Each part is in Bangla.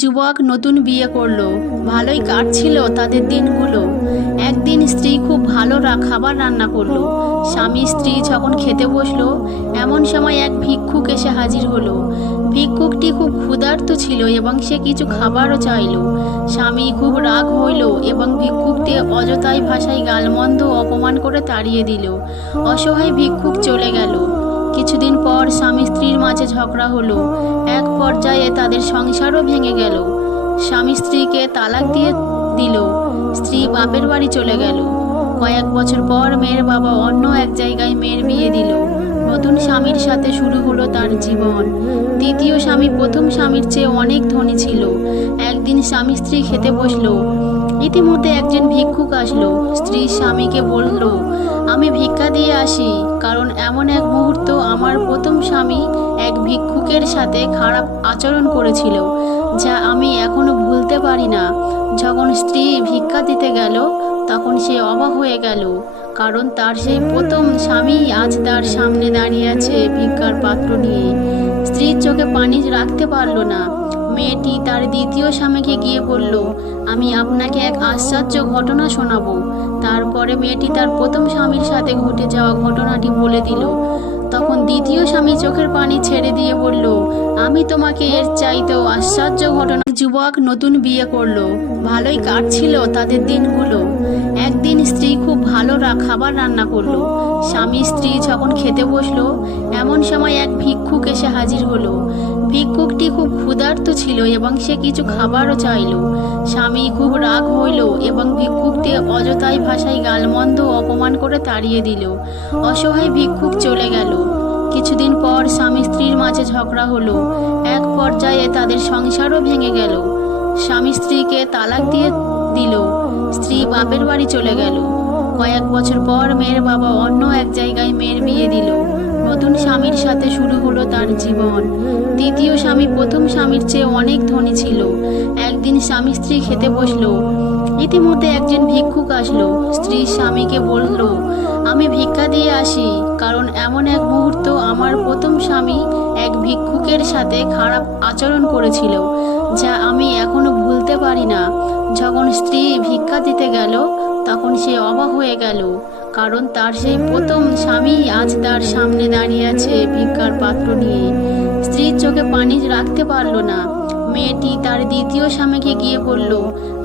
যুবক নতুন বিয়ে করলো। ভালোই কাটছিল তাদের দিনগুলো। একদিন স্ত্রী খুব ভালো খাবার রান্না করলো। স্বামী স্ত্রী যখন খেতে বসলো, এমন সময় এক ভিক্ষুক এসে হাজির হলো। ভিক্ষুকটি খুব ক্ষুধার্ত ছিল এবং সে কিছু খাবারও চাইল। স্বামী খুব রাগ হইল এবং ভিক্ষুকটি অযথাই ভাষায় গালমন্দ ও অপমান করে তাড়িয়ে দিল। অসহায় ভিক্ষুক চলে গেল। কিছুদিন পর স্বামী স্ত্রীর মাঝে ঝগড়া হলো। এক পর্যায়ে তাদের সংসারও ভেঙে গেল। স্বামী স্ত্রীকে তালাক দিয়ে দিল। স্ত্রী বাপের বাড়ি চলে গেল। কয়েক বছর পর মেয়ের বাবা অন্য এক জায়গায় মেয়ের বিয়ে দিল। নতুন স্বামীর সাথে শুরু হলো তার জীবন। দ্বিতীয় স্বামী প্রথম স্বামীর চেয়ে অনেক ধনী ছিল। একদিন স্বামী স্ত্রী খেতে বসলো। ইতিমধ্যে একজন ভিক্ষুক আসলো। স্ত্রী স্বামীকে বলল, আমি ভিক্ষা দিয়ে আসি, কারণ এমন এক মুহূর্ত আমার প্রথম স্বামী এক ভিক্ষুকের সাথে খারাপ আচরণ করেছিল, যা আমি এখনো ভুলতে পারি না। যখন স্ত্রী ভিক্ষা দিতে গেল, তখন সে অবাক হয়ে গেল, কারণ তার সেই প্রথম স্বামী আজ তার সামনে দাঁড়িয়ে আছে ভিক্ষার পাত্র নিয়ে। স্ত্রীর চোখে পানি রাখতে পারল না। মেয়েটি তার দ্বিতীয় স্বামীকে গিয়ে বলল, আমি আপনাকে এক আশ্চর্য ঘটনা শোনাবো। তারপরে মেয়েটি তার প্রথম স্বামীর সাথে ঘটে যাওয়া ঘটনাটি বলে দিল। তখন দ্বিতীয় স্বামী চোখের পানি ছেড়ে দিয়ে বলল, আমি তোমাকে এর চাইতেও আশ্চর্য ঘটনা। যুবক নতুন বিয়ে করলো। ভালোই কাটছিল তাদের দিনগুলো। একদিন স্ত্রী খুব ভালো খাবার রান্না করলো। স্বামী স্ত্রী যখন খেতে বসলো, এমন সময় এক ভিক্ষুক এসে হাজির হলো। ভিক্ষুকটি খুব ক্ষুধার্ত ছিল এবং সে কিছু খাবারও চাইল। স্বামী খুব রাগ হইল এবং ভিক্ষুকটি অযথাই ভাষায় গালমন্দ ও অপমান করে তাড়িয়ে দিল। অসহায় ভিক্ষুক চলে গেল। কিছুদিন পর স্বামী স্ত্রীর মাঝে ঝগড়া হলো। এক পর্যায়ে তাদের সংসারও ভেঙে গেল। স্বামী স্ত্রীকে তালাক দিয়ে দিল। স্ত্রী বাপের বাড়ি চলে গেল। কয়েক বছর পর মেয়ের বাবা অন্য এক জায়গায় মেয়ের বিয়ে দিল। নতুন স্বামীর সাথে শুরু হলো তার জীবন। দ্বিতীয় স্বামী প্রথম স্বামীর চেয়ে অনেক ধনী ছিল। একদিন স্বামী স্ত্রী খেতে বসলো। ইতিমধ্যে একজন ভিক্ষুক আসলো। স্ত্রী স্বামীকে বলল, আমি ভিক্ষা দিয়ে আসি, কারণ এমন এক মুহূর্ত আমার প্রথম স্বামী এক ভিক্ষুকের সাথে খারাপ আচরণ করেছিল, যা আমি এখনো ভুলতে পারি না। যখন স্ত্রী ভিক্ষা দিতে গেল, তখন সে অবাক হয়ে গেল, কারণ তার সেই প্রথম স্বামী আজ তার সামনে দাঁড়িয়ে আছে ভিক্ষার পাত্র নিয়ে। স্ত্রীর চোখে পানি রাখতে পারল না। মেয়েটি তার দ্বিতীয় স্বামীকে গিয়ে বলল,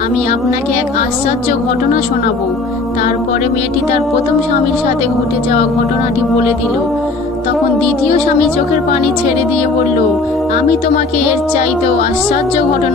আমি আপনাকে এক আশ্চর্য ঘটনা শোনাবো। তারপরে মেয়েটি তার প্রথম স্বামীর সাথে ঘটে যাওয়া ঘটনাটি বলে দিল। তখন দ্বিতীয় স্বামী চোখের পানি ছেড়ে দিয়ে বলল, আমি তোমাকে এর চাইতেও আশ্চর্য ঘটনা